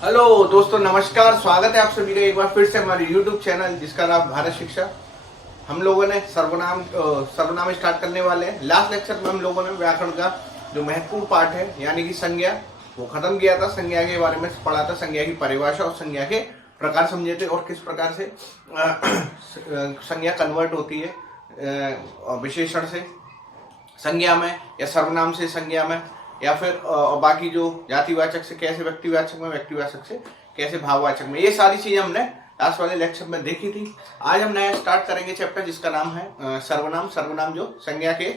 Hello दोस्तों, नमस्कार। स्वागत है आप सभी का एक बार फिर से हमारे YouTube चैनल जिसका नाम भारत शिक्षा। हम लोगों ने सर्वनाम स्टार्ट करने वाले हैं। लास्ट लेक्चर में हम लोगों ने व्याकरण का जो महत्वपूर्ण पार्ट है यानी कि संज्ञा वो खत्म किया था। संज्ञा के बारे में पढ़ा था, संज्ञा की परिभाषा और संज्ञा के प्रकार समझे थे और किस प्रकार से संज्ञा कन्वर्ट होती है विशेषण से संज्ञा में या सर्वनाम से संज्ञा में, या फिर बाकी जो जातिवाचक से कैसे व्यक्तिवाचक में, व्यक्तिवाचक से कैसे भाववाचक में। ये सारी चीजें हमने लास्ट वाले लेक्चर में देखी थी। आज हम नया स्टार्ट करेंगे चैप्टर जिसका नाम है सर्वनाम। सर्वनाम जो संज्ञा के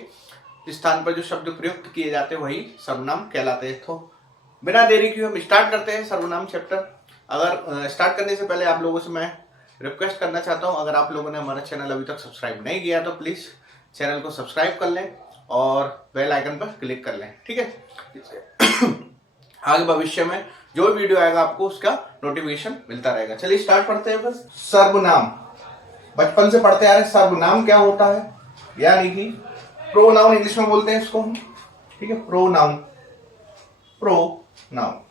स्थान पर जो शब्द प्रयुक्त किए जाते हैं वही सर्वनाम कहलाते हैं। तो बिना देरी किए हम स्टार्ट करते हैं सर्वनाम चैप्टर। अगर स्टार्ट करने से पहले आप लोगों से मैं रिक्वेस्ट करना चाहता हूं, अगर आप लोगों ने हमारा चैनल अभी तक सब्सक्राइब नहीं किया तो प्लीज चैनल को सब्सक्राइब कर लें और बेल आइकन पर क्लिक कर लें, ठीक है। आगे भविष्य में जो वीडियो आएगा आपको उसका नोटिफिकेशन मिलता रहेगा। चलिए स्टार्ट करते हैं। बस सर्वनाम बचपन से पढ़ते आ रहे। सर्वनाम क्या होता है, यानी कि प्रोनाउन इंग्लिश में बोलते हैं इसको हम, ठीक है। प्रोनाउन, प्रोनाउन,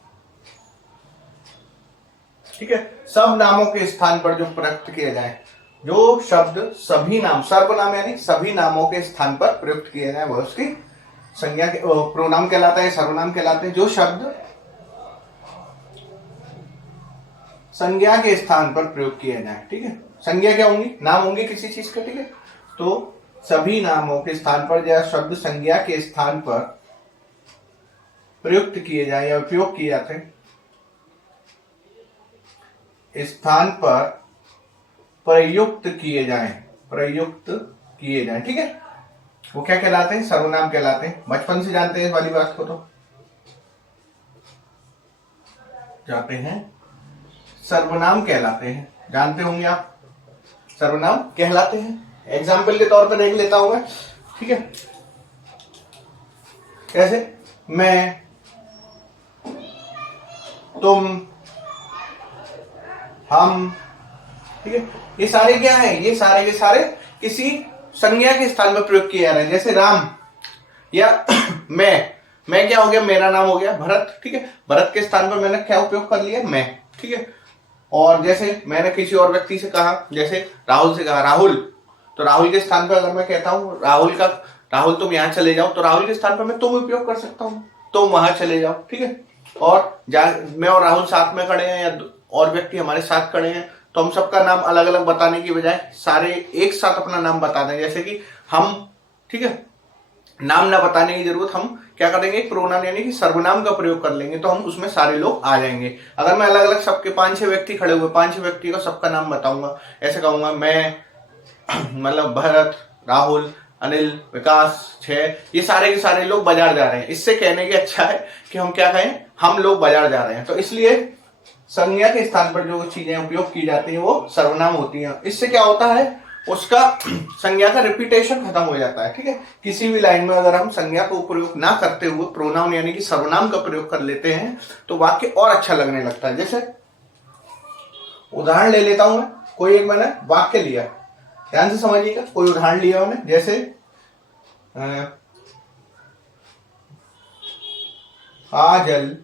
ठीक है। सब नामों के स्थान पर जो प्रयुक्त किए जाए, जो शब्द सभी नाम, सर्वनाम यानी सभी नामों के स्थान पर प्रयुक्त किए जाए वह उसकी संज्ञा के प्रोनाउन कहलाता है, सर्वनाम कहलाते हैं। जो शब्द संज्ञा के स्थान पर प्रयोग किए जाए, ठीक है। संज्ञा क्या होंगी, नाम होंगे किसी चीज के, ठीक है। तो सभी नामों के स्थान पर या शब्द संज्ञा के स्थान पर प्रयुक्त किए जाए या उपयोग किए जाते हैं, स्थान पर प्रयुक्त किए जाएं, प्रयुक्त किए जाएं, ठीक है। वो क्या कहलाते हैं, सर्वनाम कहलाते हैं। बचपन से जानते हैं इस वाली बात को, तो जाते हैं सर्वनाम कहलाते हैं। जानते होंगे आप, सर्वनाम कहलाते हैं। एग्जाम्पल के तौर पर देख लेता हूं मैं, ठीक है। कैसे, मैं, तुम, हम, ठीक है। ये सारे क्या है, ये सारे के सारे किसी संज्ञा के स्थान में प्रयोग किए जा रहे हैं। जैसे राम या मैं क्या हो गया, मेरा नाम हो गया भरत, ठीक है। भरत के स्थान पर मैंने क्या उपयोग कर लिया, मैं, ठीक है। और जैसे मैंने किसी और व्यक्ति से कहा, जैसे राहुल से कहा राहुल, तो राहुल के स्थान पर अगर मैं कहता हूं राहुल तुम यहां चले जाओ, तो राहुल के स्थान पर मैं तुम उपयोग कर सकता हूं, तुम वहां चले जाओ, ठीक है। और मैं और राहुल साथ में खड़े हैं या और व्यक्ति हमारे साथ खड़े हैं, तो हम सबका नाम अलग अलग बताने की बजाय सारे एक साथ अपना नाम बता दें। जैसे कि हम, ठीक है, नाम ना बताने की जरूरत, हम क्या करेंगे, प्रोनाउन यानी कि सर्वनाम का प्रयोग कर लेंगे, तो हम उसमें सारे लोग आ जाएंगे। अगर मैं अलग अलग सबके 5-6 व्यक्ति खड़े हुए, 5-6 व्यक्ति का सबका नाम बताऊंगा, ऐसे कहूंगा मैं मतलब भरत, राहुल, अनिल, विकास, छह, ये सारे के सारे लोग बाजार जा रहे हैं। इससे कहने की अच्छा है कि हम क्या कहें, हम लोग बाजार जा रहे हैं। तो इसलिए संज्ञा के स्थान पर जो चीजें उपयोग की जाती है वो सर्वनाम होती हैं। इससे क्या होता है, उसका संज्ञा का रिपीटेशन खत्म हो जाता है, ठीक है। किसी भी लाइन में अगर हम संज्ञा को प्रयोग ना करते हुए प्रोनाउन यानी कि सर्वनाम का प्रयोग कर लेते हैं तो वाक्य और अच्छा लगने लगता है। जैसे उदाहरण ले लेता हूं मैं, कोई एक मैंने वाक्य लिया, ध्यान से समझिएगा। कोई उदाहरण लिया मैंने, जैसे काजल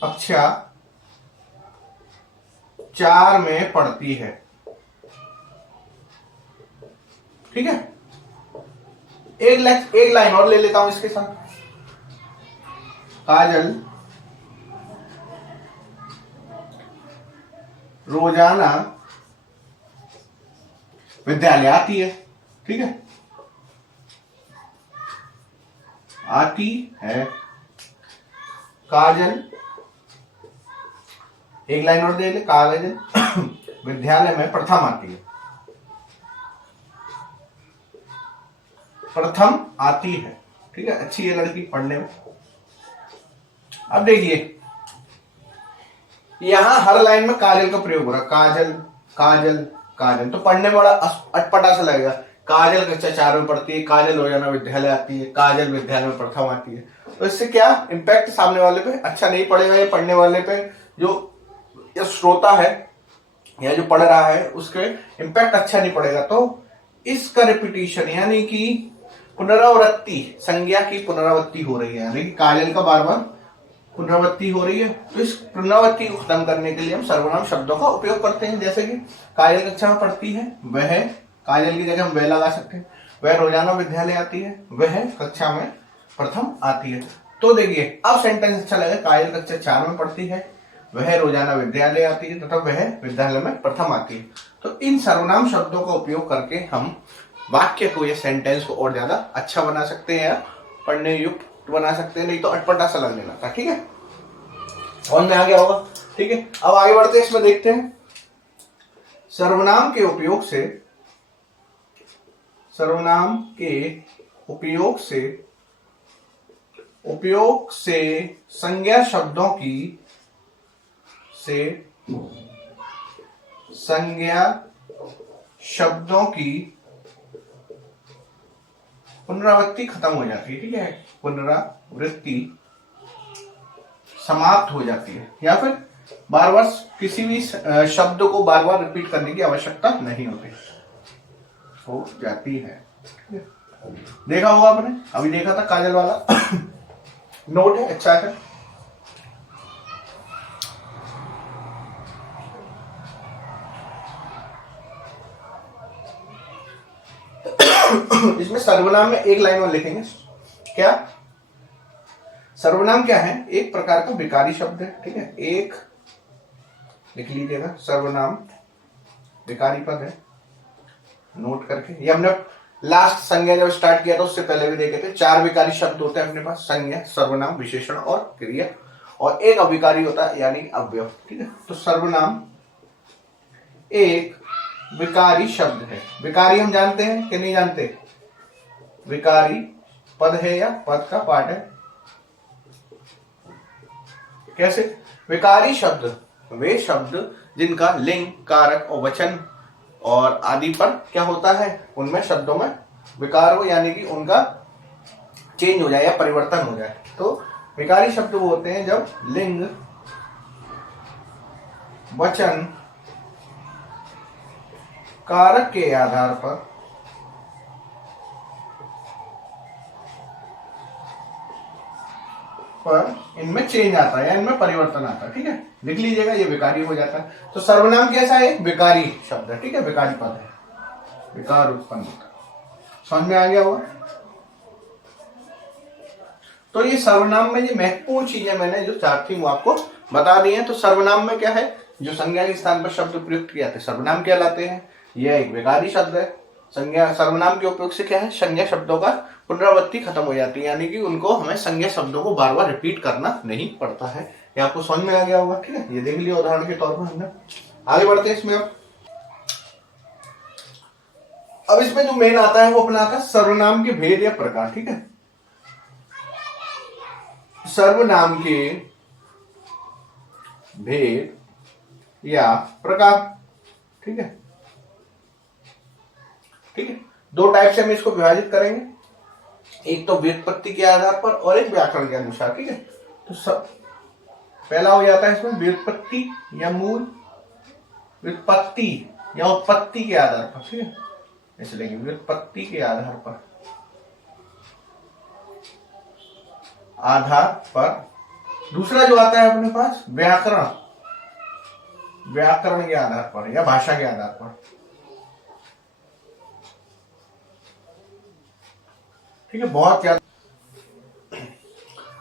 कक्षा 4 में पढ़ती है, ठीक है। एक लाइन और ले लेता हूं इसके साथ, काजल रोजाना विद्यालय आती है, ठीक है, आती है। काजल, एक लाइन और दे ले, काजल विद्यालय में प्रथम आती है, प्रथम आती है, ठीक है। अच्छी है लड़की पढ़ने में। अब देखिए यहां हर लाइन में काजल का प्रयोग हो रहा है, काजल काजल काजल, तो पढ़ने में बड़ा अटपटा सा लगेगा। काजल कक्षा 4 में पढ़ती है, काजल रोजाना विद्यालय आती है, काजल विद्यालय में प्रथम आती है। तो इससे क्या इम्पैक्ट सामने वाले पे अच्छा नहीं पड़ेगा, या पढ़ने वाले पे जो श्रोता है या जो पढ़ रहा है उसके इम्पैक्ट अच्छा नहीं पड़ेगा। तो इसका रिपीटिशन यानी कि पुनरावृत्ति, संज्ञा की पुनरावृत्ति हो रही है, यानी कि काजल का बार बार पुनरावृत्ति हो रही है। तो इस पुनरावृत्ति को खत्म करने के लिए हम सर्वनाम शब्दों का उपयोग करते हैं। जैसे कि काजल कक्षा में पढ़ती है, वह, काजल की जगह हम वह लगा सकते हैं। वह रोजाना विद्यालय आती है, वह कक्षा में प्रथम आती है। तो देखिए अब सेंटेंस अच्छा लगे, काजल कक्षा 4 में पढ़ती है, वह रोजाना विद्यालय आती है तथा वह विद्यालय में प्रथम आती है। तो इन सर्वनाम शब्दों का उपयोग करके हम वाक्य को या सेंटेंस को और ज्यादा अच्छा बना सकते हैं, पढ़ने युक्त बना सकते हैं, नहीं तो अटपटा सा लगने लगता। ठीक है, समझ में आ गया होगा। ठीक है, अब आगे बढ़ते हैं, इसमें देखते हैं सर्वनाम के उपयोग से, सर्वनाम के उपयोग से संज्ञा शब्दों की, से संज्ञा शब्दों की पुनरावृत्ति खत्म हो जाती है। ठीक है, पुनरावृत्ति समाप्त हो जाती है, या फिर बार बार किसी भी शब्द को बार बार रिपीट करने की आवश्यकता नहीं होती, हो जाती है। देखा होगा आपने, अभी देखा था काजल वाला नोट है, अच्छा है। इसमें सर्वनाम में एक लाइन में लिखेंगे क्या, सर्वनाम क्या है, एक प्रकार का विकारी शब्द है। ठीक है, एक लिख लीजिएगा, सर्वनाम विकारी पद है, नोट करके। ये हमने लास्ट संज्ञा जब स्टार्ट किया था उससे पहले भी देखे थे, 4 विकारी शब्द होते हैं अपने पास, संज्ञा, सर्वनाम, विशेषण और क्रिया, और एक अविकारी होता है यानी अव्यय। ठीक है, तो सर्वनाम एक विकारी शब्द है। विकारी हम जानते हैं कि नहीं जानते, विकारी पद है या पद का पार्ट है। कैसे, विकारी शब्द वे शब्द जिनका लिंग, कारक और वचन और आदि पर क्या होता है, उनमें शब्दों में विकार हो, यानी कि उनका चेंज हो जाए या परिवर्तन हो जाए। तो विकारी शब्द वो होते हैं जब लिंग, वचन, कारक के आधार पर इनमें चेंज आता है या इनमें परिवर्तन आता है। ठीक है, लिख लीजिएगा, ये विकारी हो जाता है। तो सर्वनाम कैसा है, विकारी शब्द है। ठीक है, विकारी पद है, विकार उत्पन्न होता है। समझ में आ गया होगा। तो ये सर्वनाम में ये महत्वपूर्ण चीजें मैंने जो 4 थी वो आपको बता दी है। तो सर्वनाम में क्या है, जो संज्ञा के स्थान पर शब्द प्रयुक्त किया जाते सर्वनाम कहलाते हैं। यह एक विकारी शब्द है। संज्ञा, सर्वनाम के उपयोग से क्या है, संज्ञा शब्दों का पुनरावृत्ति खत्म हो जाती है, यानी कि उनको हमें संज्ञा शब्दों को बार बार रिपीट करना नहीं पड़ता है। ये आपको समझ में आ गया होगा। ठीक है, ये देख लिया उदाहरण के तौर पर हमने। आगे बढ़ते हैं इसमें। अब इसमें जो मेन आता है वो अपना आता है सर्वनाम के भेद या प्रकार। ठीक है, सर्वनाम के भेद या प्रकार। ठीक है, ठीक है, 2 टाइप से हम इसको विभाजित करेंगे, एक तो व्युत्पत्ति के आधार पर और एक व्याकरण के अनुसार। ठीक है, तो सब पहला हो जाता है इसमें व्युत्पत्ति या मूल, व्युत्पत्ति या उत्पत्ति के आधार पर। ठीक है, इसलिए व्युत्पत्ति के आधार पर, दूसरा जो आता है अपने पास व्याकरण, व्याकरण के आधार पर या भाषा के आधार पर। ठीक है, बहुत ज्यादा।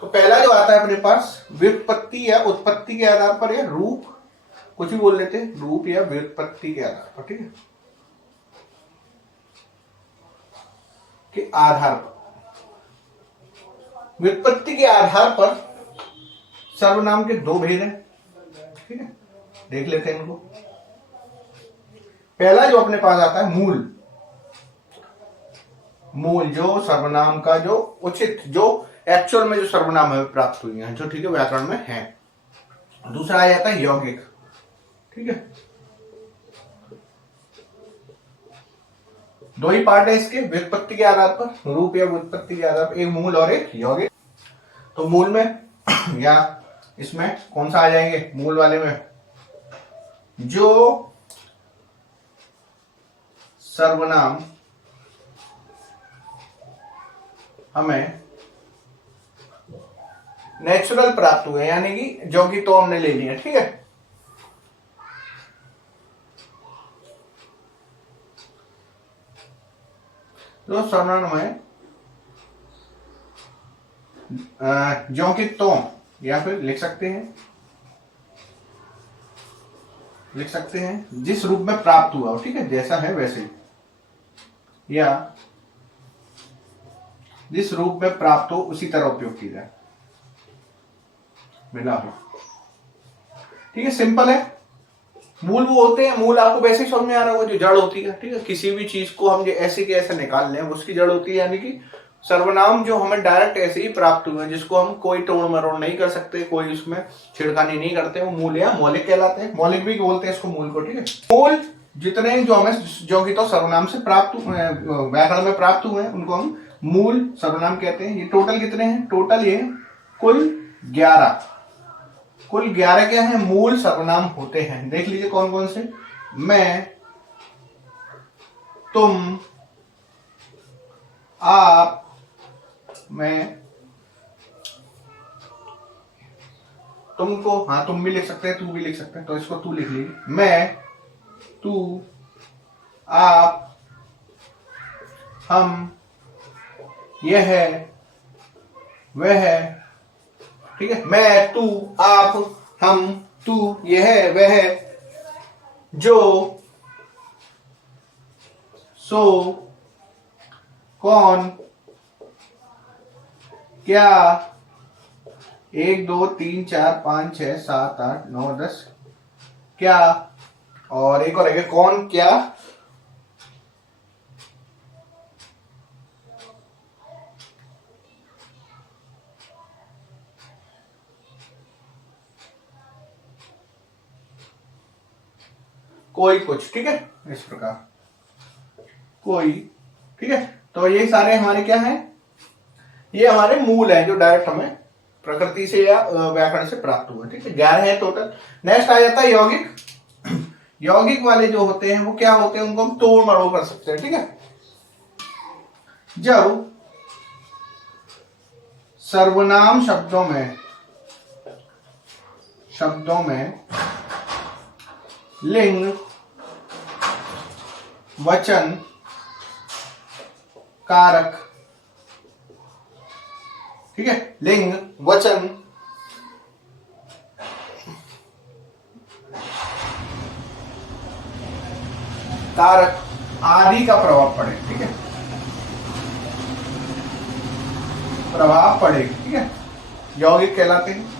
तो पहला जो आता है अपने पास व्युत्पत्ति या उत्पत्ति के आधार पर, या रूप, कुछ भी बोल लेते हैं, रूप या व्युत्पत्ति के आधार पर। ठीक है, के आधार पर, व्युत्पत्ति के आधार पर सर्वनाम के 2 भेद हैं। ठीक है, देख लेते हैं इनको। पहला जो अपने पास आता है मूल, मूल जो सर्वनाम का जो उचित, जो एक्चुअल में जो सर्वनाम हमें प्राप्त हुई है, जो ठीक है व्याकरण में है। दूसरा आ जाता है यौगिक। ठीक है, 2 ही पार्ट है इसके, व्युत्पत्ति के आधार पर, रूप या व्युत्पत्ति के आधार पर, एक मूल और एक यौगिक। तो मूल में या इसमें कौन सा आ जाएंगे, मूल वाले में जो सर्वनाम हमें नेचुरल प्राप्त हुए, यानी कि जो कि तो हमने ले लिया, ठीक है। तो सर्वनाम में जो कि तो, या फिर लिख सकते हैं जिस रूप में प्राप्त हुआ हो, ठीक है, जैसा है वैसे ही, या जिस रूप में प्राप्त हो उसी तरह उपयोग की जाए, मिला हो, ठीक है। सिंपल है। मूल वो होते हैं, मूल आपको वैसे ही समझ में आ रहा होगा, जो जड़ होती है, ठीक है। किसी भी चीज को हम ऐसे के ऐसे निकाल लें, उसकी जड़ होती है, यानी कि सर्वनाम जो हमें डायरेक्ट ऐसे ही प्राप्त हुए, जिसको हम कोई तोड़ मरोड़ नहीं कर सकते, कोई उसमें छिड़खानी नहीं करते, वो मूल या मौलिक कहलाते हैं। मौलिक भी बोलते हैं इसको, मूल को, ठीक है। मूल जितने जो हमें जो कि तो सर्वनाम से प्राप्त व्याकरण में प्राप्त हुए हैं, उनको हम मूल सर्वनाम कहते हैं। ये टोटल कितने हैं? टोटल ये कुल 11, कुल 11 क्या है? मूल सर्वनाम होते हैं। देख लीजिए कौन कौन से। मैं, तुम, आप, मैं, तुमको, हाँ तुम भी लिख सकते हैं, तू भी लिख सकते हैं, तो इसको तू लिख लीजिए। मैं, तू, आप, हम, यह है, वह है, ठीक है। मैं, तू, आप, हम, तू, यह है, वह है, जो, सो, कौन, क्या, 1 2 3 4 5 6 7 8 9 10, क्या, और एक और है कौन, क्या, कोई, कुछ, ठीक है। इस प्रकार कोई, ठीक है। तो ये सारे हमारे क्या हैं? ये हमारे मूल हैं, जो डायरेक्ट हमें प्रकृति से या व्याकरण से प्राप्त हुए, ठीक है। 11 है टोटल। नेक्स्ट आ जाता है यौगिक। यौगिक वाले जो होते हैं वो क्या होते हैं? उनको हम तोड़ मरोड़ कर सकते हैं, ठीक है। जब सर्वनाम शब्दों में लिंग, वचन, कारक, ठीक है, लिंग, वचन, कारक आदि का प्रभाव पड़े, ठीक है, प्रभाव पड़े, ठीक है, यौगिक कहलाते हैं।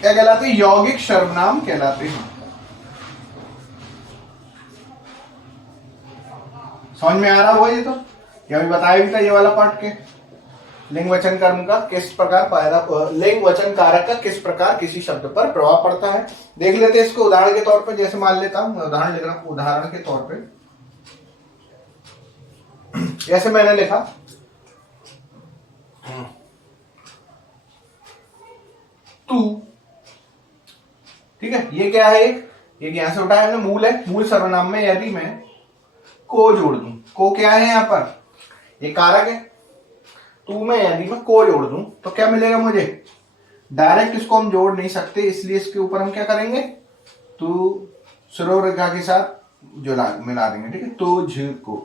क्या कहलाते हैं? यौगिक सर्वनाम कहलाते हैं। समझ में आ रहा होगा ये तो, ये अभी बताया भी था ये वाला पार्ट के लिंग वचन कर्म का किस प्रकार फायदा, लिंग वचन कारक का किस प्रकार किसी शब्द पर प्रभाव पड़ता है। देख लेते हैं इसको उदाहरण के तौर पे। जैसे मान लेता हूं, मैं उदाहरण लिख रहा हूं, उदाहरण के तौर पे जैसे मैंने लिखा तू, ठीक है। ये क्या है? ये यहां से उठाया हमने, मूल है। मूल सर्वनाम में यदि मैं को जोड़ दूं, को क्या है यहां पर? ये कारक है। तू में यदि मैं को जोड़ दूं तो क्या मिलेगा मुझे? डायरेक्ट इसको हम जोड़ नहीं सकते, इसलिए इसके ऊपर हम क्या करेंगे? तू सरो रेखा के साथ जो मिला देंगे, ठीक है। तुझको,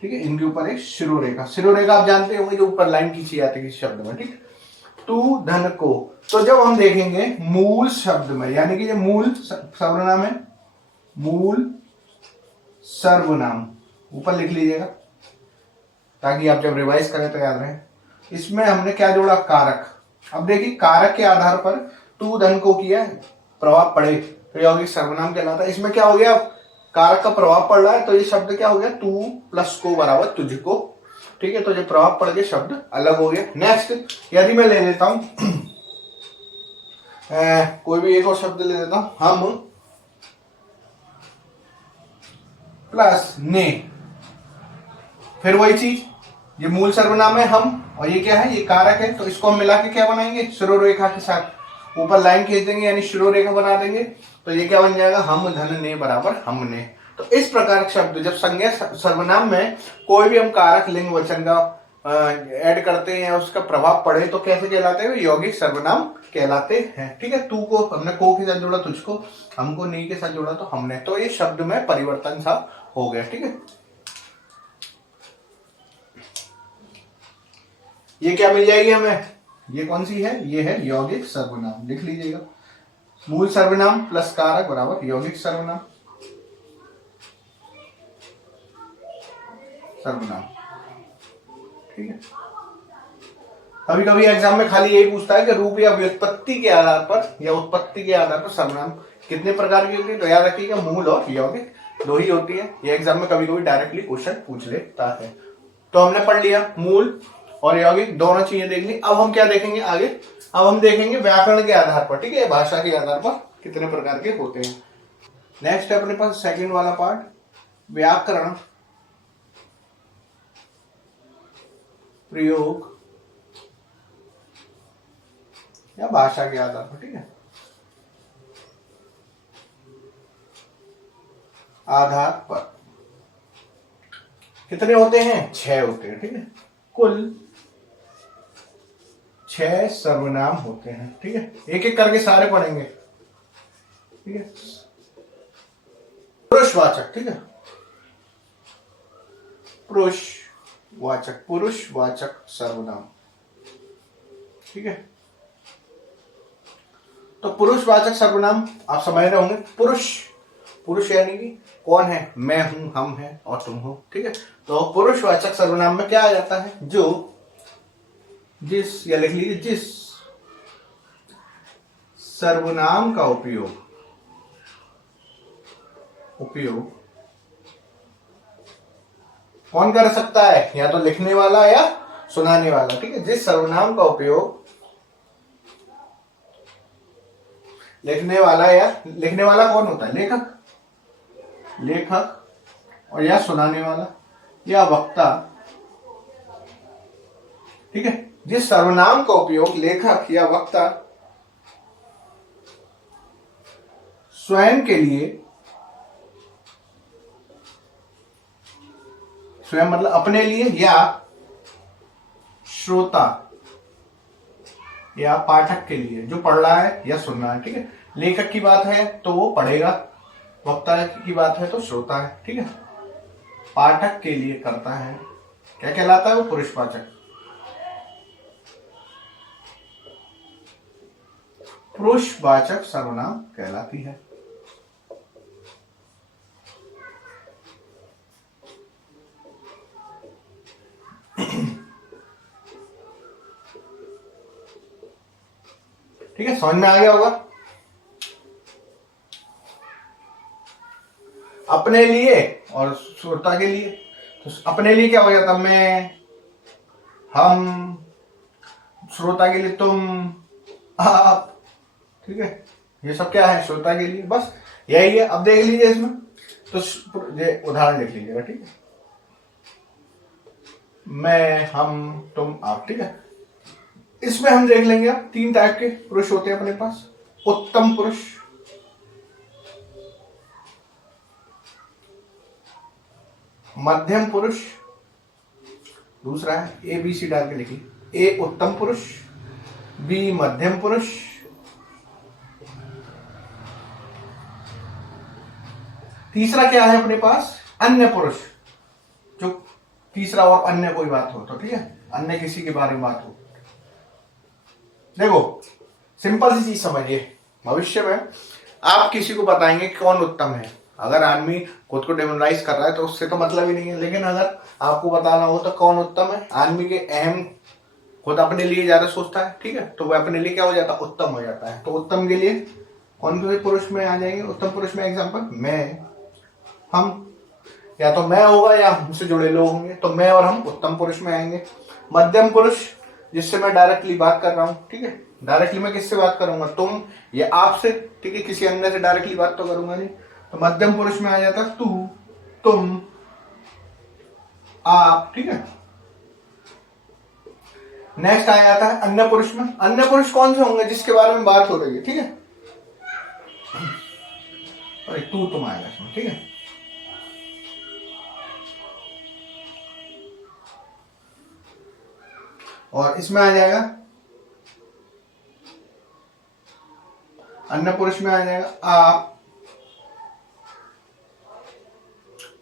ठीक है, इनके ऊपर एक शिरोरेखा। शिरोरेखा आप जानते होंगे जो ऊपर लाइन खींची जाती है किसी शब्द में, ठीक। तू धन को, तो जब हम देखेंगे मूल शब्द में, यानी कि ये मूल सर्वनाम है, मूल सर्वनाम ऊपर लिख लीजिएगा ताकि आप जब रिवाइज करें तो याद रहे। इसमें हमने क्या जोड़ा? कारक। अब देखिए कारक के आधार पर तू धन को किया प्रभाव पड़े तो यौगिक सर्वनाम कहलाता है। इसमें क्या हो गया? कारक का प्रभाव पड़ रहा है तो ये शब्द क्या हो गया? तू प्लस को बराबर तुझको, ठीक है। तो जब प्रभाव पड़ गया शब्द अलग हो गया। नेक्स्ट यदि मैं ले लेता हूं कोई भी एक और शब्द ले लेता हूं, हम प्लस ने, फिर वही चीज, ये मूल सर्वनाम है हम, और ये क्या है? ये कारक है। तो इसको हम मिला के क्या बनाएंगे? शिरोरेखा के साथ ऊपर लाइन खींच देंगे, यानी शिरोरेखा बना देंगे। तो ये क्या बन जाएगा? हम धन ने बराबर हमने। तो इस प्रकार के शब्द जब संज्ञा सर्वनाम में कोई भी हम कारक लिंग वचन का ऐड करते हैं या उसका प्रभाव पड़े तो कैसे कहलाते हैं? यौगिक सर्वनाम कहलाते हैं। ठीक है, तू को हमने को के साथ जोड़ा, तुझको हमको नहीं के साथ जोड़ा तो हमने, तो ये शब्द में परिवर्तन सा हो गया। ठीक है, ये क्या मिल जाएगी हमें? ये कौन सी है? ये है यौगिक सर्वनाम। लिख लीजिएगा, मूल सर्वनाम प्लस कारक बराबर यौगिक सर्वनाम। सर्वनाम, ठीक है। कभी कभी एग्जाम में खाली यही पूछता है कि रूप या व्युत्पत्ति के आधार पर या उत्पत्ति के आधार पर सर्वनाम कितने प्रकार की होती है? तो याद रखिएगा, मूल और यौगिक दो ही होती है। ये एग्जाम में कभी कभी डायरेक्टली क्वेश्चन पूछ लेता है। तो हमने पढ़ लिया मूल और यौगिक दोनों चीजें देख ली। अब हम क्या देखेंगे आगे? अब हम देखेंगे व्याकरण के आधार पर, ठीक है, भाषा के आधार पर कितने प्रकार के होते हैं। नेक्स्ट है अपने पास सेकंड वाला पार्ट, व्याकरण प्रयोग या भाषा के आधार पर। ठीक है, आधार पर कितने होते हैं? 6 होते हैं। ठीक है, कुल 6 सर्वनाम होते हैं। ठीक है, एक एक करके सारे पढ़ेंगे। ठीक है, पुरुषवाचक, ठीक है, पुरुषवाचक, पुरुषवाचक सर्वनाम। ठीक है, तो पुरुषवाचक सर्वनाम आप समझ रहे होंगे। पुरुष, पुरुष यानी कि कौन है? मैं हूं, हम हैं और तुम हो। ठीक है, तो पुरुषवाचक सर्वनाम में क्या आ जाता है? जो, जिस, या लिख लीजिए जिस सर्वनाम का उपयोग कौन कर सकता है? या तो लिखने वाला या सुनाने वाला। ठीक है, जिस सर्वनाम का उपयोग लिखने वाला, या लिखने वाला कौन होता है? लेखक, लेखक, और या सुनाने वाला या वक्ता। ठीक है, जिस सर्वनाम का उपयोग लेखक या वक्ता स्वयं के लिए, स्वयं मतलब अपने लिए, या श्रोता या पाठक के लिए जो पढ़ रहा है या सुन रहा है। ठीक है, लेखक की बात है तो वो पढ़ेगा, वक्ता की बात है तो श्रोता है। ठीक है, पाठक के लिए करता है, क्या कहलाता है? वो पुरुषवाचक, पुरुषवाचक सर्वनाम कहलाती है। ठीक है, समझ में आ गया होगा। अपने लिए और श्रोता के लिए, तो अपने लिए क्या हो जाता? मैं, हम, श्रोता के लिए तुम, आप। ठीक है, ये सब क्या है? श्रोता के लिए, बस यही है। अब देख लीजिए इसमें, तो ये उदाहरण लिख लीजिएगा। ठीक है, मैं, हम, तुम, आप। ठीक है, इसमें हम देख लेंगे अब 3 टाइप के पुरुष होते हैं अपने पास। उत्तम पुरुष, मध्यम पुरुष, दूसरा है ए बी सी डाल के लिखिए, ए उत्तम पुरुष, बी मध्यम पुरुष, तीसरा क्या है अपने पास? अन्य पुरुष, जो तीसरा और अन्य कोई बात हो तो। ठीक है, अन्य किसी के बारे में बात हो। देखो सिंपल सी चीज समझिए, भविष्य में आप किसी को बताएंगे कौन उत्तम है। अगर आदमी खुद को डेमोनराइज कर रहा है तो उससे तो मतलब ही नहीं है, लेकिन अगर आपको बताना हो तो कौन उत्तम है, आदमी के अहम खुद अपने लिए ज्यादा सोचता है। ठीक है, तो वह अपने लिए क्या हो जाता है? उत्तम हो जाता है। तो उत्तम के लिए कौन से पुरुष में आ जाएंगे? उत्तम पुरुष में एग्जाम्पल मैं, हम, या तो मैं होगा या हमसे जुड़े लोग होंगे, तो मैं और हम उत्तम पुरुष में आएंगे। मध्यम पुरुष, जिससे मैं डायरेक्टली बात कर रहा हूं। ठीक है, डायरेक्टली मैं किससे बात करूंगा? तुम या आपसे। ठीक है, किसी अन्य से डायरेक्टली बात तो करूंगा नहीं। तो मध्यम पुरुष में आ जाता तू, तुम, आप। ठीक है, नेक्स्ट आ जाता है अन्य पुरुष में। अन्य पुरुष कौन से होंगे? जिसके बारे में बात हो रही है। ठीक है, अरे तू, तुम आएगा इसमें। ठीक है, और इसमें आ जाएगा अन्य पुरुष में आ जाएगा आप,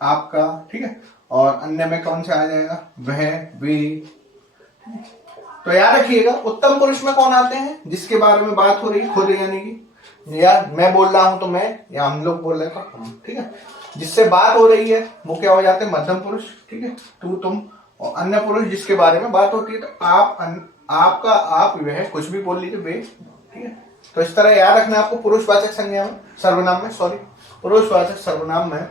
आपका, ठीक है। और अन्य में कौन सा आ जाएगा, वह, वे। तो याद रखिएगा उत्तम पुरुष में कौन आते हैं, जिसके बारे में बात हो रही है खुद, यानी कि या मैं बोल रहा हूं तो मैं, या हम लोग बोल रहे हैं तो हम, ठीक है। जिससे बात हो रही है वो क्या हो जाते हैं, मध्यम पुरुष, ठीक है, तू तुम। और अन्य पुरुष जिसके बारे में बात होती है तो आप, आपका, आप, वह, कुछ भी बोल लीजिए, वे, ठीक है। तो इस तरह याद रखना आपको पुरुषवाचक संज्ञा में, सर्वनाम में, सॉरी, पुरुषवाचक सर्वनाम में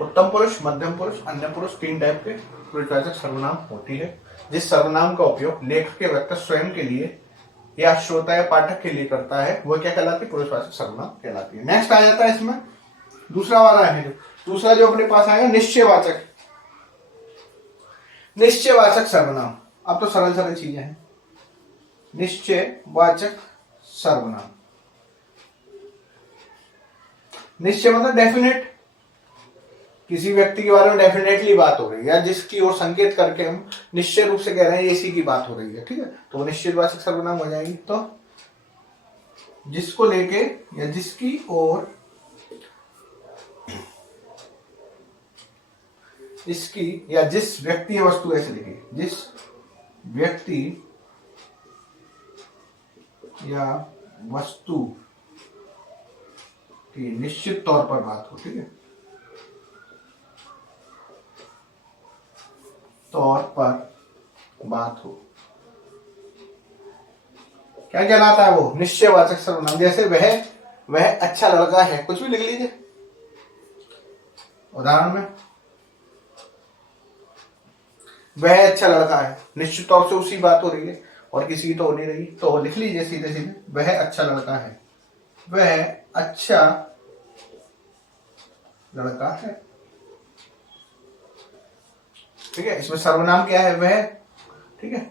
उत्तम पुरुष, मध्यम पुरुष, अन्य पुरुष, 3 टाइप के पुरुषवाचक सर्वनाम होती है। जिस सर्वनाम का उपयोग लेखक या वक्ता स्वयं के लिए या श्रोता या पाठक के लिए करता है वो क्या कहलाती है, पुरुषवाचक सर्वनाम कहलाती है। नेक्स्ट आ जाता है इसमें दूसरा वाला है, दूसरा जो अपने पास आएगा निश्चयवाचक, निश्चयवाचक सर्वनाम। अब तो सरल सरल चीजें हैं। निश्चयवाचक सर्वनाम, निश्चय मतलब डेफिनेट, किसी व्यक्ति के बारे में डेफिनेटली बात हो रही है या जिसकी ओर संकेत करके हम निश्चय रूप से कह रहे हैं इसी की बात हो रही है, ठीक है, तो वो निश्चयवाचक सर्वनाम हो जाएगी। तो जिसको लेके या जिसकी ओर इसकी या जिस व्यक्ति या वस्तु, ऐसे लिखिए, जिस व्यक्ति या वस्तु की निश्चित तौर पर बात हो, ठीक है, तौर पर बात हो, क्या कहलाता है वो, निश्चयवाचक सर्वनाम। जैसे वह अच्छा लड़का है, कुछ भी लिख लीजिए उदाहरण में, वह अच्छा लड़का है, निश्चित तौर से उसी बात हो रही है और किसी की तो हो नहीं रही, तो लिख लीजिए सीधे सीधे, वह अच्छा लड़का है, वह अच्छा लड़का है, ठीक है। इसमें सर्वनाम क्या है, वह, ठीक है,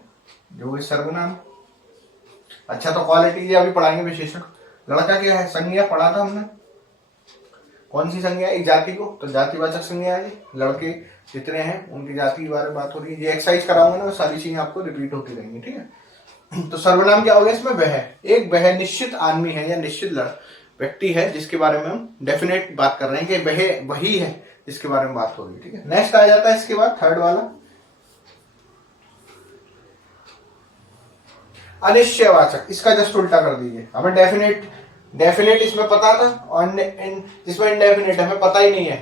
जो है सर्वनाम। अच्छा तो क्वालिटी अभी पढ़ाएंगे विशेषण। लड़का क्या है, संज्ञा पढ़ा था हमने, कौन सी संज्ञा, एक जाति को, तो जातिवाचक संज्ञा है। लड़के जितने हैं उनकी जाति के बारे में बात हो रही है। ये एक्सरसाइज कराऊंगा ना, सारी चीजें आपको रिपीट होती रहेंगी, ठीक है। तो सर्वनाम क्या हो गया इसमें, वह, एक वह निश्चित आदमी है या निश्चित व्यक्ति है जिसके बारे में हम डेफिनेट बात कर रहे हैं कि वह वही है जिसके बारे में बात हो रही है, ठीक है। नेक्स्ट आ जाता है इसके बाद थर्ड वाला अनिश्चयवाचक। इसका जस्ट उल्टा कर दीजिए, हमें डेफिनेट इसमें पता था और इसमें इनडेफिनेट हमें पता ही नहीं है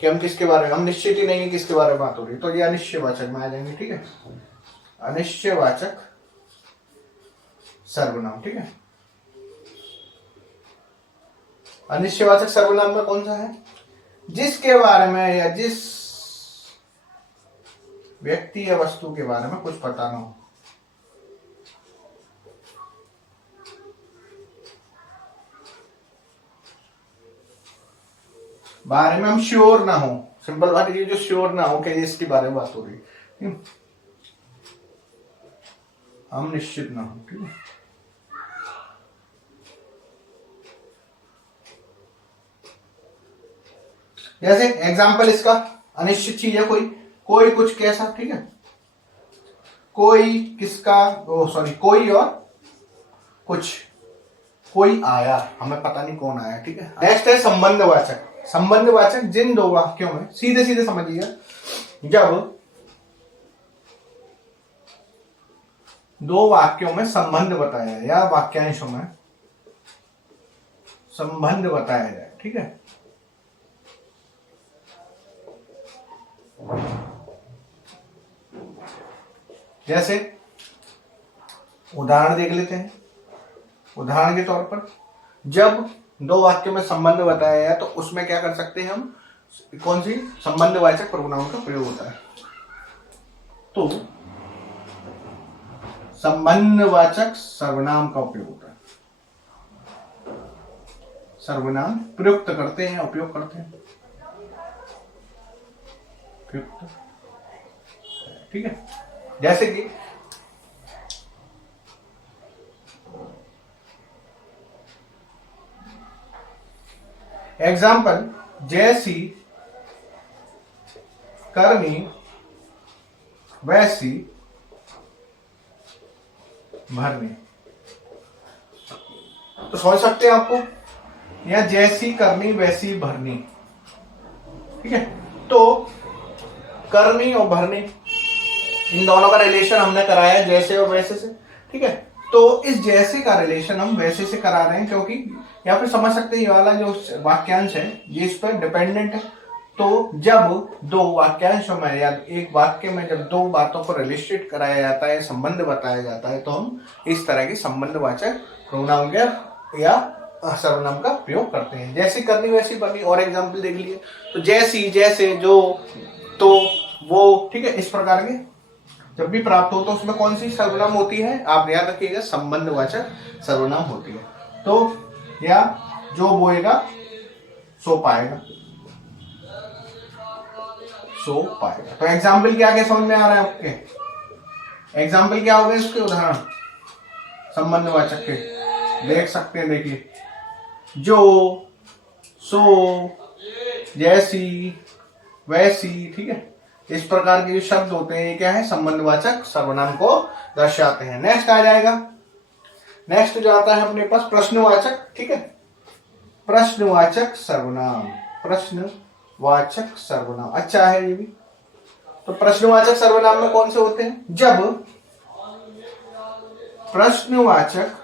कि हम किसके बारे में, हम निश्चित ही नहीं है किसके बारे में बात हो रही है, तो ये अनिश्चयवाचक में आ जाएंगे, ठीक है। अनिश्चयवाचक सर्वनाम, ठीक है। अनिश्चयवाचक सर्वनाम में कौन सा है, जिसके बारे में या जिस व्यक्ति या वस्तु के बारे में कुछ पता ना हो, बारे में हम श्योर ना हो, सिंपल बात ये, जो श्योर ना हो कि इसके बारे में बात हो रही है, हम निश्चित ना हो, ठीक है। जैसे एग्जाम्पल इसका, अनिश्चित चीज है कोई कुछ कैसा, ठीक है, कोई किसका, सॉरी, कोई और कुछ, कोई आया, हमें पता नहीं कौन आया, ठीक है। नेक्स्ट है संबंधवाचक। संबंधवाचक जिन दो वाक्यों में, सीधे सीधे समझिएगा, जब दो वाक्यों में संबंध बताया या वाक्यांशों में संबंध बताया जाए, ठीक है। जैसे उदाहरण देख लेते हैं। उदाहरण के तौर पर जब दो वाक्यों में संबंध बताया है तो उसमें क्या कर सकते हैं हम, कौन सी संबंधवाचक प्रोनाउन का प्रयोग होता है, तो संबंधवाचक सर्वनाम का उपयोग होता है। सर्वनाम प्रयुक्त करते हैं, उपयोग करते हैं, प्रयुक्त, ठीक है। जैसे कि एग्जाम्पल, जैसी करनी वैसी भरनी। तो समझ सकते हैं आपको, या जैसी करनी वैसी भरनी। ठीक है, तो करनी और भरनी इन दोनों का रिलेशन हमने कराया जैसे और वैसे से। ठीक है, तो इस जैसे का रिलेशन हम वैसे से करा रहे हैं, क्योंकि यहाँ पे समझ सकते हैं ये वाला जो वाक्यांश है ये इस पर डिपेंडेंट है। तो जब दो वाक्यांशों में या एक वाक्य में जब दो बातों को रिलेटेड कराया जाता है, संबंध बताया जाता है, तो हम इस तरह की संबंधवाचक प्रोनाउन या सर्वनाम का प्रयोग करते हैं। जैसी करनी वैसी भरनी। और एग्जाम्पल देख लिए, तो जैसी, जैसे, जो, तो, वो। ठीक है, इस प्रकार के जब भी प्राप्त हो तो उसमें कौन सी सर्वनाम होती है, आप याद रखिएगा, संबंधवाचक सर्वनाम होती है। तो या जो बोएगा सो पाएगा, सो पाएगा। तो एग्जाम्पल क्या क्या समझ में आ रहा है आपके? एग्जाम्पल क्या हो गए इसके उदाहरण संबंधवाचक के, देख सकते हैं। देखिए, जो, सो, जैसी, वैसी। ठीक है, इस प्रकार के जो शब्द होते हैं ये क्या है, संबंधवाचक सर्वनाम को दर्शाते हैं। नेक्स्ट आ जाएगा, नेक्स्ट जो आता है अपने पास प्रश्नवाचक। ठीक है, प्रश्नवाचक सर्वनाम, प्रश्नवाचक सर्वनाम। अच्छा है ये भी। तो प्रश्नवाचक सर्वनाम में कौन से होते हैं? जब प्रश्नवाचक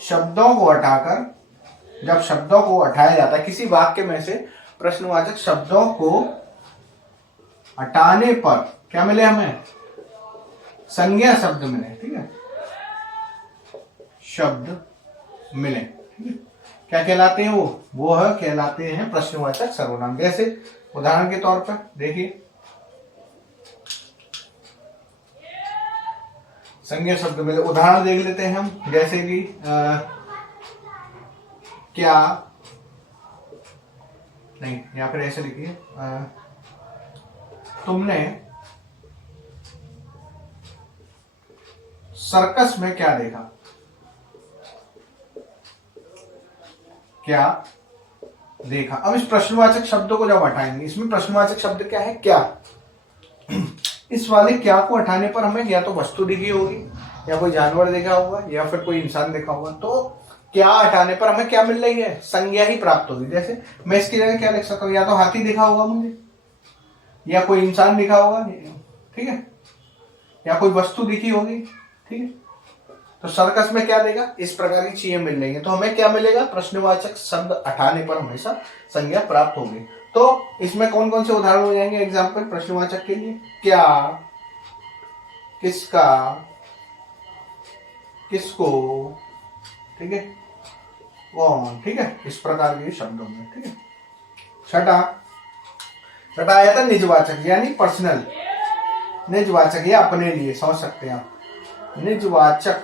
शब्दों को हटाकर, जब शब्दों को हटाया जाता है किसी वाक्य में से, प्रश्नवाचक शब्दों को हटाने पर क्या मिले हमें? संज्ञा शब्द मिले। ठीक है, शब्द मिले। ठीक है, क्या कहलाते हैं वो है कहलाते हैं प्रश्नवाचक सर्वनाम। जैसे उदाहरण के तौर पर देखिए, संज्ञा शब्द मिले। उदाहरण देख लेते हैं हम, जैसे कि क्या, नहीं, यहां पर ऐसे लिखिए, तुमने सर्कस में क्या देखा? क्या देखा। अब इस प्रश्नवाचक शब्दों को जब हटाएंगे, इसमें प्रश्नवाचक शब्द क्या है? क्या। इस वाले क्या को हटाने पर हमें या तो वस्तु दिखी होगी, या कोई जानवर देखा होगा, या फिर कोई इंसान देखा होगा। तो क्या हटाने पर हमें क्या मिल रही है? संज्ञा ही प्राप्त होगी। जैसे मैं इसकी जगह क्या लिख सकता हूँ? या तो हाथी दिखा होगा मुझे, या कोई इंसान दिखा होगा। ठीक है, या कोई वस्तु दिखी होगी। ठीक है, तो सर्कस में क्या देगा? इस प्रकार की चीजें मिल रही है। तो हमें क्या मिलेगा? प्रश्नवाचक शब्द हटाने पर हमेशा संज्ञा प्राप्त होगी। तो इसमें कौन कौन से उदाहरण हो जाएंगे एग्जाम्पल प्रश्नवाचक के लिए? क्या, किसका, किसको, ठीक है, कौन। ठीक है, इस प्रकार के शब्दों में। ठीक है, छठा आया था निजवाचक, यानी पर्सनल। निजवाचक या अपने लिए, समझ सकते हैं आप। निजवाचक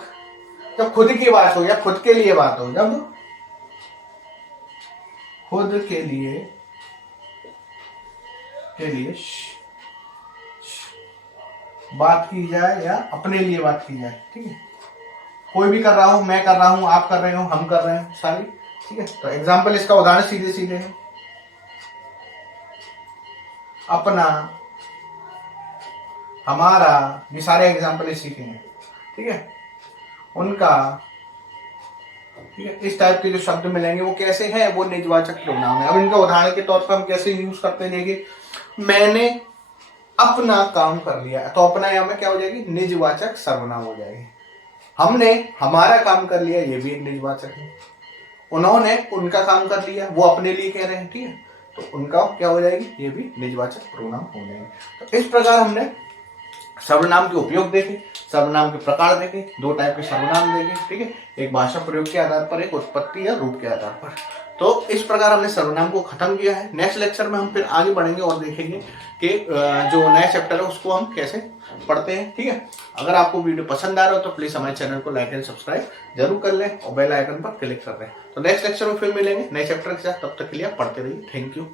जब खुद की बात हो या खुद के लिए बात हो, जब खुद के लिए बात की जाए या अपने लिए बात की जाए। ठीक है, कोई भी कर रहा हूं, मैं कर रहा हूं, आप कर रहे हो, हम कर रहे हैं, सारी। ठीक है, तो एग्जाम्पल इसका उदाहरण सीधे सीधे है। अपना, हमारा, ये सारे एग्जाम्पल इसी के हैं। ठीक है, उनका। ठीक है, इस टाइप के जो शब्द मिलेंगे वो कैसे हैं? वो निजवाचक प्रोनाउन है। अब इनका उदाहरण के तौर पर हम कैसे यूज करते हैं? देखिए, मैंने अपना काम कर लिया, तो अपना यहाँ में क्या हो जाएगी? निजवाचक सर्वनाम हो जाएगी। हमने हमारा काम कर लिया, ये भी एक निजवाचक है। उन्होंने उनका काम कर लिया, वो अपने लिए कह रहे हैं। ठीक है, तो उनका क्या हो जाएगी? ये भी निजवाचक प्रोनाउन हो जाएंगे। तो इस प्रकार हमने सर्वनाम के उपयोग देखे, सर्वनाम के प्रकार देखे, दो टाइप के सर्वनाम देखे। ठीक है, एक भाषा प्रयोग के आधार पर, एक उत्पत्ति या रूप के आधार पर। तो इस प्रकार हमने सर्वनाम को खत्म किया है। नेक्स्ट लेक्चर में हम फिर आगे बढ़ेंगे और देखेंगे कि जो नया चैप्टर है उसको हम कैसे पढ़ते हैं। ठीक है, अगर आपको वीडियो पसंद आ रहा हो तो प्लीज हमारे चैनल को लाइक एंड सब्सक्राइब जरूर कर लें और बेल आइकन पर क्लिक कर लें। तो नेक्स्ट लेक्चर में फिर मिलेंगे नए चैप्टर के साथ। तब तक के लिए आप पढ़ते रहिए। Thank you.